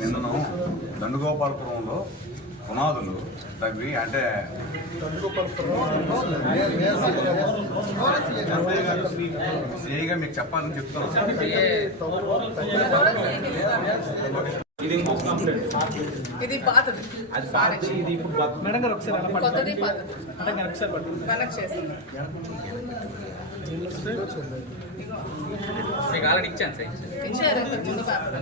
నిన్న దండుగోపాలపురంలో పునాదులు తగ్గి అంటే సిఐగా మీకు చెప్పాలని చెప్తున్నాను. ఇది పాతది, ఇది ఇప్పుడు మేడం గారు ఒకసారి కొత్తది పాతది కనెక్ట్ చేస్తాను. మీకు ఆల్రెడీ ఇచ్చాను సార్, ఇచ్చారు ముందు పేపర్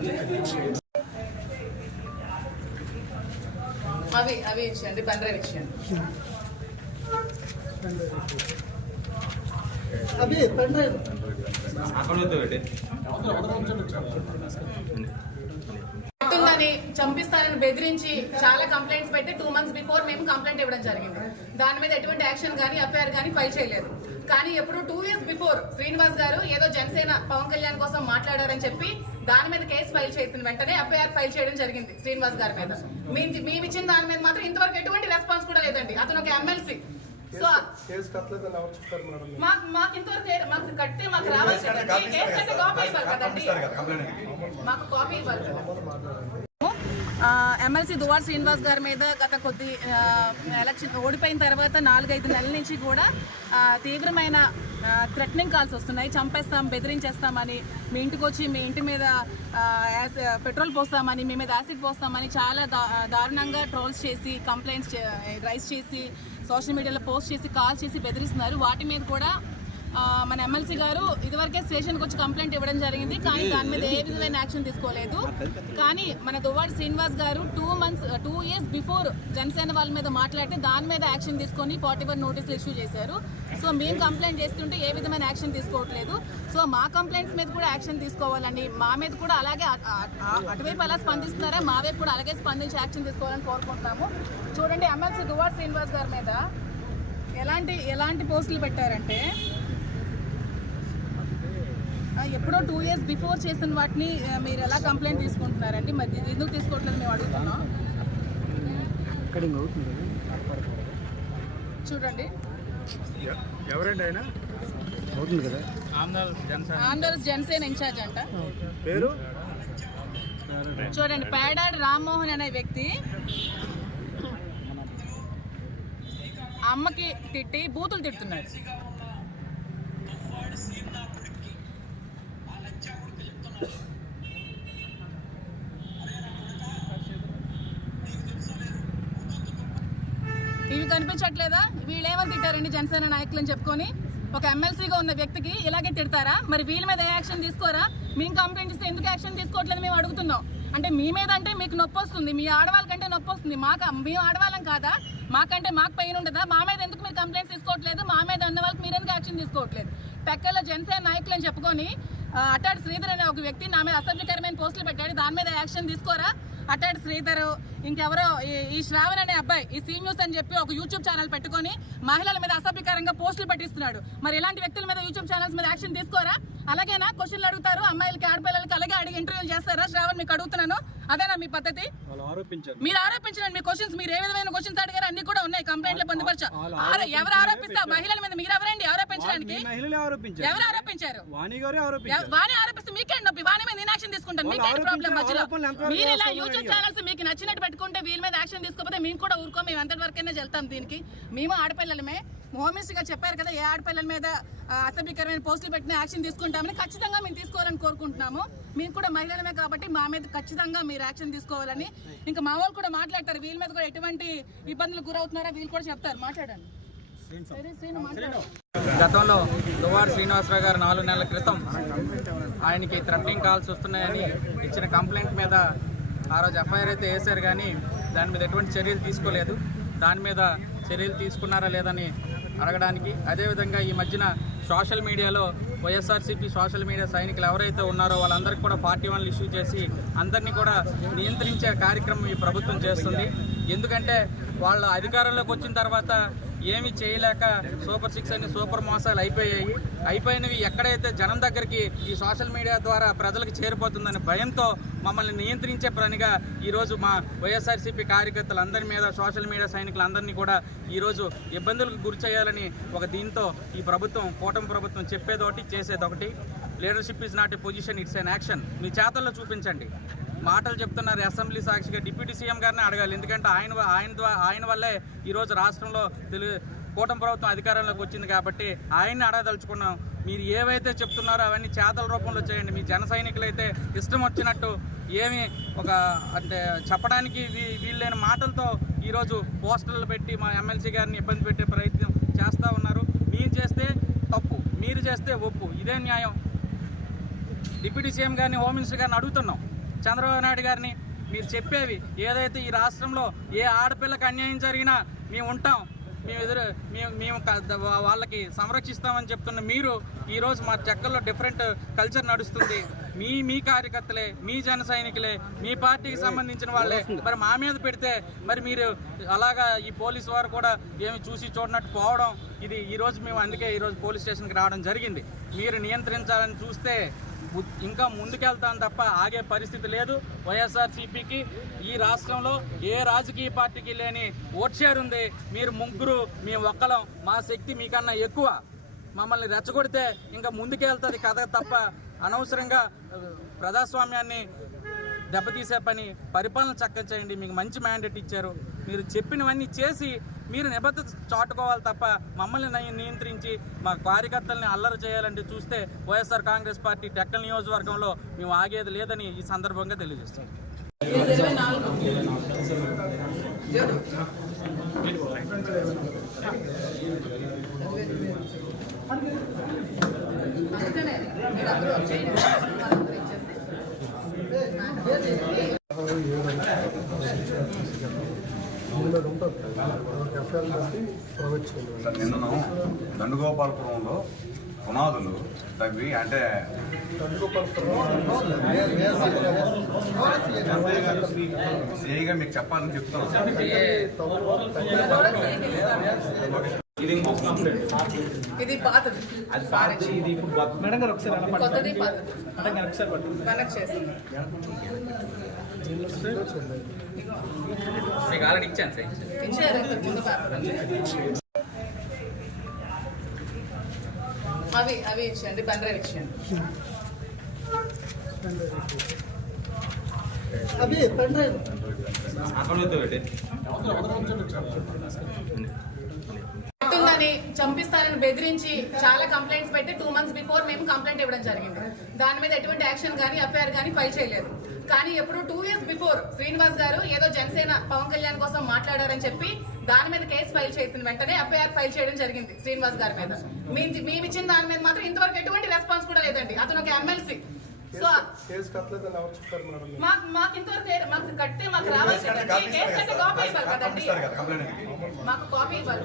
అవి ఇచ్చేయండి, పెన్ డ్రైవ్ ఇచ్చేయండి. ఉందని చంపిస్తానని బెదిరించి చాలా కంప్లైంట్స్ పెట్టి 2 months బిఫోర్ మేము కంప్లైంట్ ఇవ్వడం జరిగింది. దాని మీద ఎటువంటి యాక్షన్ కానీ ఎఫ్ఐఆర్ కానీ ఫైల్ చేయలేదు. కానీ ఎప్పుడు 2 years బిఫోర్ శ్రీనివాస్ గారు ఏదో జనసేన పవన్ కళ్యాణ్ కోసం మాట్లాడారని చెప్పి దాని మీద కేసు ఫైల్ చేసిన వెంటనే ఎఫ్ఐఆర్ ఫైల్ చేయడం జరిగింది శ్రీనివాస్ గారి మీద. మేము ఇచ్చిన దాని మీద మాత్రం ఇంతవరకు ఎటువంటి రెస్పాన్స్ కూడా లేదండి. అతను ఒక ఎమ్మెల్సీ. సో మాకు ఇంతవరకు మాకు కట్టి మాకు రావాలి కాపీ ఇవ్వాలి కదండి, మాకు కాపీ ఇవ్వాలి కదా. ఎమ్మెల్సీ దువ్వాడ శ్రీనివాస్ గారి మీద గత కొద్ది ఎలక్షన్ ఓడిపోయిన తర్వాత 4-5 నెలల నుంచి కూడా తీవ్రమైన థ్రెటనింగ్ కాల్స్ వస్తున్నాయి. చంపేస్తాం, బెదిరించేస్తామని, మీ ఇంటికి వచ్చి మీ ఇంటి మీద పెట్రోల్ పోస్తామని, మీ మీద యాసిడ్ పోస్తామని చాలా దారుణంగా ట్రోల్స్ చేసి, కంప్లైంట్స్ రైజ్ చేసి, సోషల్ మీడియాలో పోస్ట్ చేసి, కాల్ చేసి బెదిరిస్తున్నారు. వాటి మీద కూడా మన ఎమ్మెల్సీ గారు ఇదివరకే స్టేషన్కి వచ్చి కంప్లైంట్ ఇవ్వడం జరిగింది. కానీ దాని మీద ఏ విధమైన యాక్షన్ తీసుకోలేదు. కానీ మన దువ్వాడ శ్రీనివాస్ గారు 2 years బిఫోర్ జనసేన వాళ్ళ మీద మాట్లాడితే దాని మీద యాక్షన్ తీసుకొని 41 నోటీసులు ఇష్యూ చేశారు. సో మేము కంప్లైంట్ చేస్తుంటే ఏ విధమైన యాక్షన్ తీసుకోవట్లేదు. సో మా కంప్లైంట్స్ మీద కూడా యాక్షన్ తీసుకోవాలని, మా మీద కూడా అలాగే అటువైపు ఎలా స్పందిస్తున్నారా మా వైపు కూడా అలాగే స్పందించి యాక్షన్ తీసుకోవాలని కోరుకుంటున్నాము. చూడండి, ఎమ్మెల్సీ దువ్వాడ శ్రీనివాస్ గారి మీద ఎలాంటి పోస్టులు పెట్టారంటే, ఎప్పుడో 2 years బిఫోర్ చేసిన వాటిని మీరు ఎలా కంప్లైంట్ తీసుకుంటున్నారండి? మరి ఎందుకు తీసుకోవట్లేదు మేము అడుగుతున్నాం. చూడండి, ఎవరండి ఆయన? అవుతుంది కదా, ఆంధ్రప్రదేశ్ జనసేన ఇన్ఛార్జ్ అంట. పేరు చూడండి, పేడాడి రామ్మోహన్ అనే వ్యక్తి అమ్మకి తిట్టి బూతులు తిడుతున్నాడు. ఇవి కనిపించట్లేదా? వీళ్ళేమని తిట్టారండి జనసేన నాయకులు అని చెప్పుకొని? ఒక ఎమ్మెల్సీగా ఉన్న వ్యక్తికి ఇలాగే తిడతారా? మరి వీళ్ళ మీద ఏ యాక్షన్ తీసుకోరా? మేము కంప్లైంట్ ఇస్తే ఎందుకు యాక్షన్ తీసుకోవట్లేదు మేము అడుగుతున్నాం. అంటే మీ మీద అంటే మీకు నొప్పి వస్తుంది, మీ ఆడవాళ్ళకంటే నొప్పి వస్తుంది. మేము ఆడవాళ్ళం కాదా? మాకంటే మాకు పైన ఉండదా? మా మీద ఎందుకు మీరు కంప్లైంట్స్ తీసుకోవట్లేదు? మా మీద అన్న వాళ్ళకి మీరు ఎందుకు యాక్షన్ తీసుకోవట్లేదు? టెక్కల్లో జనసేన నాయకులు అని చెప్పుకొని అట్టాడు శ్రీధర్ అనే ఒక వ్యక్తి నా మీద అసభ్యకరమైన పోస్టులు పెట్టాడు. దాని మీద యాక్షన్ తీసుకోరా? అట్టాడు శ్రీధర్, ఇంకెవరో ఈ శ్రావణ్ అనే అబ్బాయి ఈ సీ న్యూస్ అని చెప్పి ఒక యూట్యూబ్ ఛానల్ పెట్టుకొని మహిళల మీద అసభ్యకరంగా పోస్టులు పెట్టిస్తున్నాడు. మరి ఇలాంటి వ్యక్తుల మీద యూట్యూబ్ ఛానల్స్ మీద యాక్షన్ తీసుకోరా? అలాగేనా క్వశ్చన్లు అడుగుతారు అమ్మాయిలకి, ఆడపిల్లలకి అలాగే అడిగి ఇంటర్వ్యూలు చేస్తారా? శ్రావణ్, మీకు అడుగుతున్నాను, అదేనా మీ పద్ధతి? మీరు ఆరోపించండి. మీ క్వశ్చన్స్, మీరు ఏ విధమైన క్వశ్చన్స్ అడిగారు అన్ని కూడా ఉన్నాయి కంప్లైంట్లు పొందుపరచు. ఎవరు ఆరోపిస్తారు? మహిళల మీద మీరు ఎవరండి ఆరోపించడానికి? ఎవరు ఆరోపించారు? వాణి ఆరోపిస్తే మీకేంటి నొప్పి? వాణి మీద నేను యాక్షన్ తీసుకుంటాను, మీకేంటి ప్రాబ్లం? మధ్యలో మీరు ఇలా యూట్యూబ్ ఛానల్స్ మీకు నచ్చినట్టు పెట్టుకుంటే వీళ్ళ మీద యాక్షన్ తీసుకోకపోతే మేము కూడా ఊరుకో, మేము ఎంతటి వరకైనా వెళ్తాం. దీనికి మేము ఆడపిల్లలమే. హోమ్ మినిస్టర్ గారు చెప్పారు కదా, ఏ ఆడపిల్లల మీద అసభ్యకరమైన పోస్టులు పెట్టిన యాక్షన్ తీసుకుంటామని. ఖచ్చితంగా మేము తీసుకోవాలని కోరుకుంటున్నాము. మేము కూడా మహిళలమే కాబట్టి మా మీద ఖచ్చితంగా మీరు యాక్షన్ తీసుకోవాలని. ఇంకా మా వాళ్ళు కూడా మాట్లాడతారు, వీళ్ళ మీద కూడా ఎటువంటి ఇబ్బందులు గురవుతున్నారో వీళ్ళు కూడా చెప్తారు. మాట్లాడండి. గతంలో దువ్వాడ శ్రీనివాసరావు గారు 4 నెలల క్రితం ఆయనకి థ్రెటనింగ్ కాల్స్ వస్తున్నాయని ఇచ్చిన కంప్లైంట్ మీద ఆ రోజు ఎఫ్ఐఆర్ అయితే వేశారు. కానీ దాని మీద ఎటువంటి చర్యలు తీసుకోలేదు. దాని మీద చర్యలు తీసుకున్నారా లేదని అడగడానికి, అదేవిధంగా ఈ మధ్యన సోషల్ మీడియాలో వైఎస్ఆర్సీపీ సోషల్ మీడియా సైనికులు ఎవరైతే ఉన్నారో వాళ్ళందరికీ కూడా 41 ఇష్యూ చేసి అందరినీ కూడా నియంత్రించే కార్యక్రమం ఈ ప్రభుత్వం చేస్తుంది. ఎందుకంటే వాళ్ళ అధికారంలోకి వచ్చిన తర్వాత ఏమీ చేయలేక సూపర్ 6 అని సూపర్ మోసాలు అయిపోయినవి ఎక్కడైతే జనం దగ్గరికి ఈ సోషల్ మీడియా ద్వారా ప్రజలకు చేరిపోతుందని భయంతో మమ్మల్ని నియంత్రించే పనిగా ఈరోజు మా వైఎస్ఆర్సీపీ కార్యకర్తలందరి మీద సోషల్ మీడియా సైనికులందరినీ కూడా ఈరోజు ఇబ్బందులకు గురి చేయాలని ఒక దీంతో ఈ ప్రభుత్వం కూటమి ప్రభుత్వం చెప్పేదొకటి చేసేదొకటి. Leadership is not a position, it's an action. మీ చేతల్లో చూపించండి. మాటలు చెప్తున్నారు అసెంబ్లీ సాక్షిగా డిప్యూటీ సీఎం గారిని అడగాలి. ఎందుకంటే ఆయన వల్లే ఈరోజు రాష్ట్రంలో కూటమి ప్రభుత్వం అధికారంలోకి వచ్చింది కాబట్టి ఆయన్ని అడగదలుచుకున్నాం. మీరు ఏవైతే చెప్తున్నారో అవన్నీ చేతల రూపంలో చేయండి. మీ జన సైనికులు అయితే ఇష్టం వచ్చినట్టు ఏమి అంటే చెప్పడానికి వీళ్ళైన మాటలతో ఈరోజు పోస్టర్లు పెట్టి మా ఎమ్మెల్సీ గారిని ఇబ్బంది పెట్టే ప్రయత్నం చేస్తూ ఉన్నారు. మీరు చేస్తే తప్పు, మీరు చేస్తే ఒప్పు, ఇదే న్యాయం. డిప్యూటీ సీఎం గారిని, హోమ్ మినిస్టర్ గారిని అడుగుతున్నాం. చంద్రబాబు నాయుడు గారిని మీరు చెప్పేవి ఏదైతే ఈ రాష్ట్రంలో ఏ ఆడపిల్లకి అన్యాయం జరిగినా మేము ఉంటాం, మేము వాళ్ళకి సంరక్షిస్తామని చెప్తున్న మీరు ఈరోజు మా చెక్కల్లో డిఫరెంట్ కల్చర్ నడుస్తుంది. మీ కార్యకర్తలే, మీ జన సైనికులే, మీ పార్టీకి సంబంధించిన వాళ్ళే మరి మా మీద పెడితే మరి మీరు అలాగా ఈ పోలీసు వారు కూడా ఏమి చూసి చూడనట్టు పోవడం, ఇది ఈరోజు మేము అందుకే ఈరోజు పోలీస్ స్టేషన్కి రావడం జరిగింది. మీరు నియంత్రించాలని చూస్తే ఇంకా ముందుకెళ్తాం తప్ప ఆగే పరిస్థితి లేదు. వైఎస్ఆర్సీపీకి ఈ రాష్ట్రంలో ఏ రాజకీయ పార్టీకి లేని ఓట్ షేర్ ఉంది. మీరు ముగ్గురు, మేము ఒక్కలం, మా శక్తి మీకన్నా ఎక్కువ. మమ్మల్ని రెచ్చగొడితే ఇంకా ముందుకెళ్తుంది కథ తప్ప అనవసరంగా ప్రజాస్వామ్యాన్ని దెబ్బతీసే పని, పరిపాలన చక్కగా చేయండి. మీకు మంచి మ్యాండేట్ ఇచ్చారు, మీరు చెప్పినవన్నీ చేసి మీరు నిబద్ధత చాటుకోవాలి తప్ప మమ్మల్ని నియంత్రించి మా కార్యకర్తల్ని అల్లరి చేయాలంటే చూస్తే వైఎస్ఆర్ కాంగ్రెస్ పార్టీ టెక్కల్ నియోజకవర్గంలో మేము ఆగేది లేదని ఈ సందర్భంగా తెలియజేస్తాం. నిన్న దండుగోపాలపురంలో పునాదులు తవ్వి అంటే సిఐగా మీకు చెప్పాలని చెప్తున్నాను. ఇది పాతది, అది పారచి ఇది ఇప్పుడు మేడం గారు ఒకసారి కొత్తది పాతది ఒకసారి కనెక్ట్ చేస్తున్నారు. మీకు ఆల్రెడీ ఇచ్చాను సార్, ఇచ్చారు ఇంతకు ముందు పేపర్ అవి ఇచ్చేయండి, పెన్ డ్రైవ్ ఇచ్చేయండి. ఉందని చంపిస్తానని బెదిరించి చాలా కంప్లైంట్స్ పెట్టి 2 months బిఫోర్ మేము కంప్లైంట్ ఇవ్వడం జరిగింది. దాని మీద ఎటువంటి యాక్షన్ కానీ ఎఫ్ఐఆర్ కానీ ఫైల్ చేయలేదు. కానీ ఎప్పుడు 2 years బిఫోర్ శ్రీనివాస్ గారు ఏదో జనసేన పవన్ కళ్యాణ్ కోసం మాట్లాడారని చెప్పి దాని మీద కేసు ఫైల్ చేసిన వెంటనే ఎఫ్ఐఆర్ ఫైల్ చేయడం జరిగింది శ్రీనివాస్ గారి మీద. మేము ఇచ్చిన దాని మీద మాత్రం ఇంతవరకు ఎటువంటి రెస్పాన్స్ కూడా లేదండి. అతను ఒక ఎమ్మెల్సీ. సో మాకు ఇంతవరకు మాకు కట్టే మాకు రావాలి కదండి, కేసు కట్టే కాపీ ఇవ్వాలి కదండి, మాకు కాపీ ఇవ్వాలి.